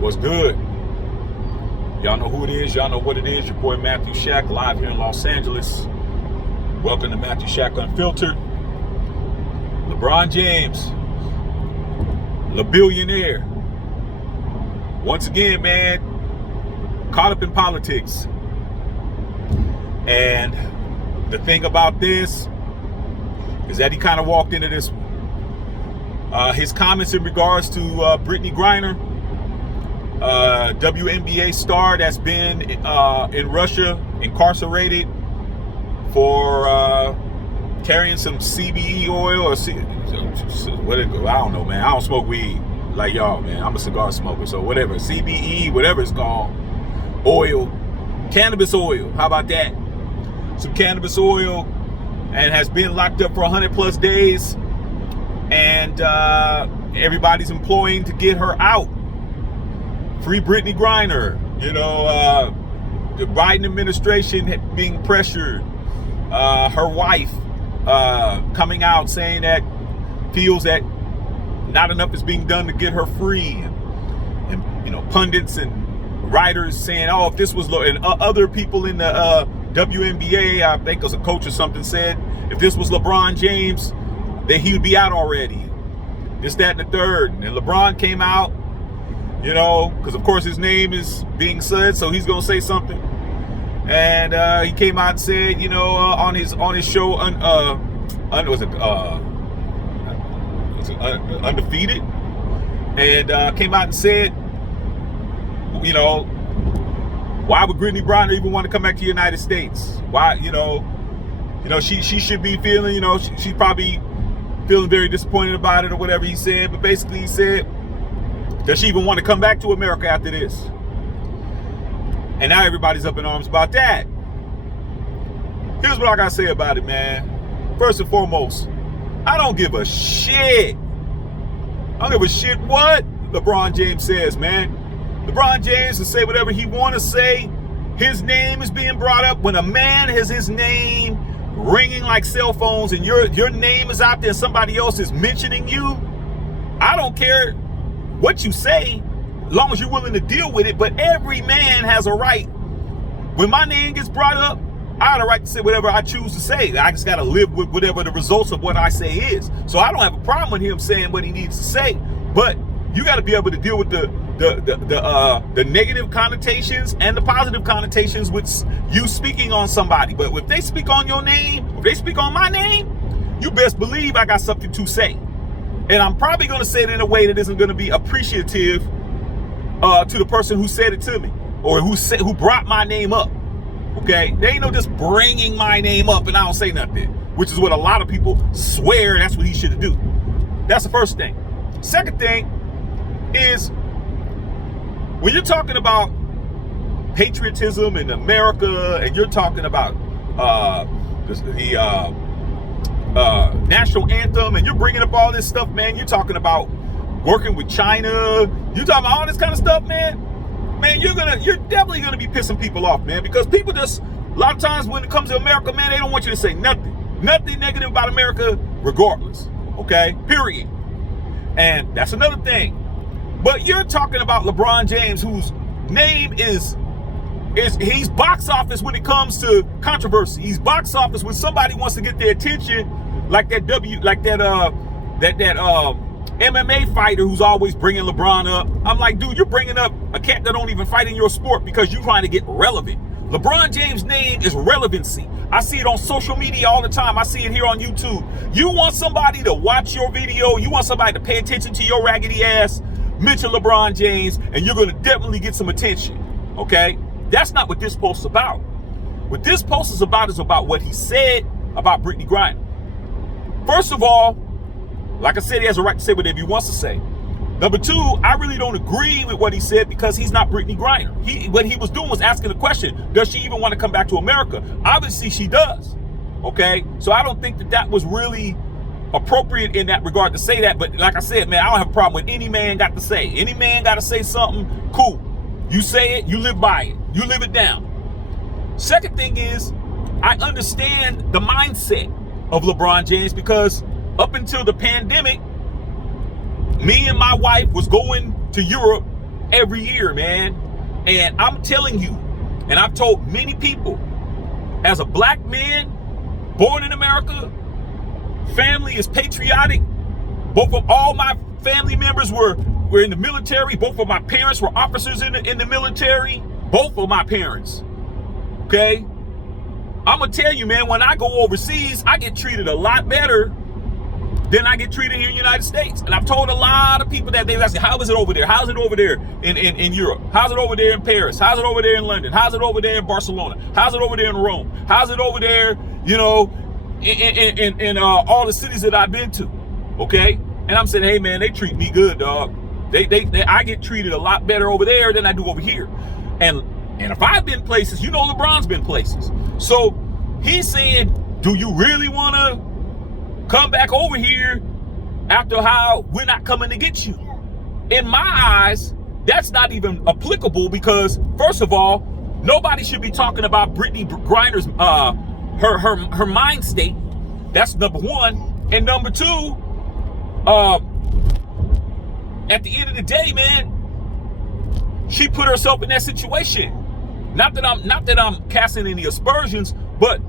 What's good? Y'all know who it is. Y'all know what it is. Your boy Matthew Shack, live here in Los Angeles. Welcome to Matthew Shack Unfiltered. LeBron James, Le Billionaire. Once again, man, caught up in politics. And the thing about this is that he kind of walked into this. His comments in regards to Brittney Griner, WNBA star that's been in Russia, incarcerated for carrying some CBE oil or I don't know, man. I don't smoke weed like y'all, man. I'm a cigar smoker, so whatever, CBE, whatever it's called, oil, cannabis oil. How about that? Some cannabis oil, and has been locked up for 100+ days, and everybody's imploring to get her out. Free Brittney Griner. You know, the Biden administration being pressured. Her wife coming out saying that feels that not enough is being done to get her free, and you know, pundits and writers saying, oh, if this was, and other people in the WNBA, I think it was a coach or something, said if this was LeBron James, then he would be out already. This, that, and the third. And LeBron came out, you know, because of course his name is being said, so he's gonna say something. And he came out and said, you know, on his show, Undefeated, and came out and said, you know, why would Brittney Griner even want to come back to the United States? Why, you know, she should be feeling, you know, she's probably feeling very disappointed about it or whatever he said. But basically he said, does she even want to come back to America after this? And now everybody's up in arms about that. Here's what I gotta say about it, man. First and foremost, I don't give a shit. I don't give a shit what LeBron James says, man. LeBron James can say whatever he want to say. His name is being brought up. When a man has his name ringing like cell phones and your name is out there and somebody else is mentioning you, I don't care what you say, as long as you're willing to deal with it. But every man has a right. When my name gets brought up, I have a right to say whatever I choose to say. I just got to live with whatever the results of what I say is. So I don't have a problem with him saying what he needs to say. But you got to be able to deal with the negative connotations and the positive connotations with you speaking on somebody. But if they speak on your name, if they speak on my name, you best believe I got something to say. And I'm probably going to say it in a way that isn't going to be appreciative to the person who said it to me or who brought my name up. Okay, they ain't no just bringing my name up and I don't say nothing, which is what a lot of people swear that's what he should do. That's the first thing. Second thing is, when you're talking about patriotism in America and you're talking about the national anthem and you're bringing up all this stuff, man, you're talking about working with China, you're talking about all this kind of stuff, man, you're definitely gonna be pissing people off, man, because people just, a lot of times when it comes to America, man, they don't want you to say nothing negative about America regardless, okay, period. And that's another thing. But you're talking about LeBron James, whose name is he's box office when it comes to controversy. He's box office when somebody wants to get their attention, like that MMA fighter who's always bringing LeBron up. I'm like, dude, you're bringing up a cat that don't even fight in your sport because you're trying to get relevant. LeBron James' name is relevancy. I see it on social media all the time. I see it here on YouTube. You want somebody to watch your video, you want somebody to pay attention to your raggedy ass, mention LeBron James, and you're going to definitely get some attention, okay? That's not what this post is about. What this post is about what he said about Brittney Griner. First of all, like I said, he has a right to say whatever he wants to say. Number two, I really don't agree with what he said because he's not Brittney Griner. What he was doing was asking the question, does she even want to come back to America? Obviously, she does, okay? So I don't think that was really appropriate in that regard to say that. But like I said, man, I don't have a problem with any man got to say. Any man got to say something, cool. You say it, you live by it. You live it down. Second thing is, I understand the mindset of LeBron James because up until the pandemic, me and my wife was going to Europe every year, man. And I'm telling you, and I've told many people, as a black man born in America, family is patriotic. Both of all my family members were in the military. Both of my parents were officers in the military. Both of my parents. Okay? I'm going to tell you, man, when I go overseas, I get treated a lot better than I get treated here in the United States. And I've told a lot of people that they ask me, how is it over there? How's it over there in Europe? How's it over there in Paris? How's it over there in London? How's it over there in Barcelona? How's it over there in Rome? How's it over there, you know, in all the cities that I've been to? Okay? And I'm saying, hey, man, they treat me good, dog. I get treated a lot better over there than I do over here. And if I've been places, you know LeBron's been places. So he's saying, do you really want to come back over here after how we're not coming to get you? In my eyes, that's not even applicable because, first of all, nobody should be talking about Brittney Griner's her mind state. That's number one. And number two, at the end of the day, man, she put herself in that situation. Not that I'm casting any aspersions, but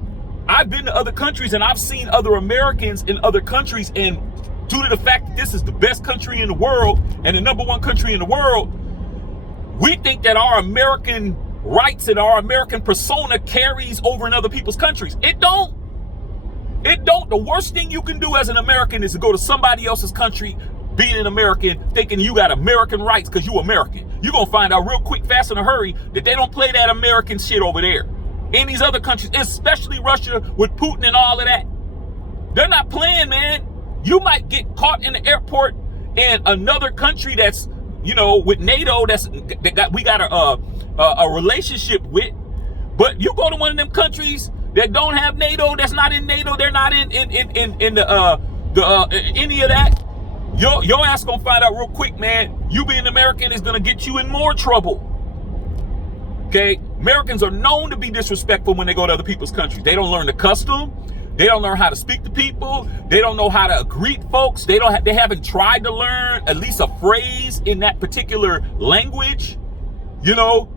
I've been to other countries and I've seen other Americans in other countries, and due to the fact that this is the best country in the world and the number one country in the world, we think that our American rights and our American persona carries over in other people's countries. It don't. It don't. The worst thing you can do as an American is to go to somebody else's country, being an American, thinking you got American rights because you American. You're going to find out real quick, fast, in a hurry that they don't play that American shit over there. In these other countries, especially Russia with Putin and all of that. They're not playing, man. You might get caught in the airport in another country that's, you know, with NATO, we got a relationship with. But you go to one of them countries that don't have NATO, that's not in NATO, they're not in any of that. Your ass gonna find out real quick, man. You being American is gonna get you in more trouble. Okay, Americans are known to be disrespectful when they go to other people's countries. They don't learn the custom. They don't learn how to speak to people. They don't know how to greet folks. They haven't tried to learn at least a phrase in that particular language. You know,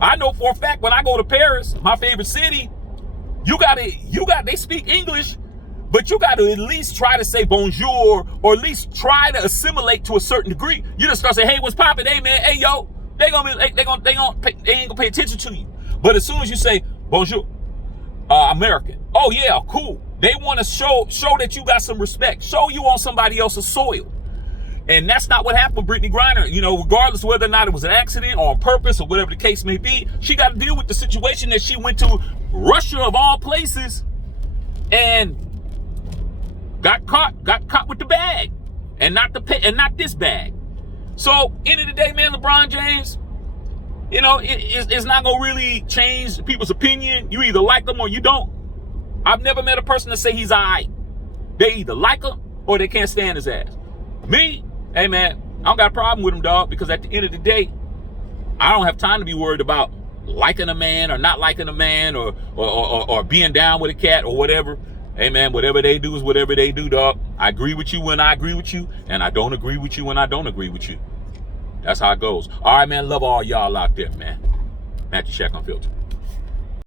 I know for a fact when I go to Paris, my favorite city, they speak English, but you got to at least try to say bonjour or at least try to assimilate to a certain degree. You just start saying, hey, what's poppin'? Hey, man, hey, yo. They ain't gonna pay attention to you. But as soon as you say bonjour, American, oh yeah, cool. They want to show that you got some respect, show you on somebody else's soil. And that's not what happened with Brittney Griner. You know, regardless of whether or not it was an accident or on purpose or whatever the case may be, she got to deal with the situation that she went to Russia of all places and got caught with the bag and not this bag. So, end of the day, man, LeBron James, you know, it's not going to really change people's opinion. You either like him or you don't. I've never met a person to say he's all right. They either like him or they can't stand his ass. Me, hey, man, I don't got a problem with him, dog, because at the end of the day, I don't have time to be worried about liking a man or not liking a man or being down with a cat or whatever. Hey, man, whatever they do is whatever they do, dog. I agree with you when I agree with you, and I don't agree with you when I don't agree with you. That's how it goes. All right, man, love all y'all out there, man. Matthew Shack Unfiltered.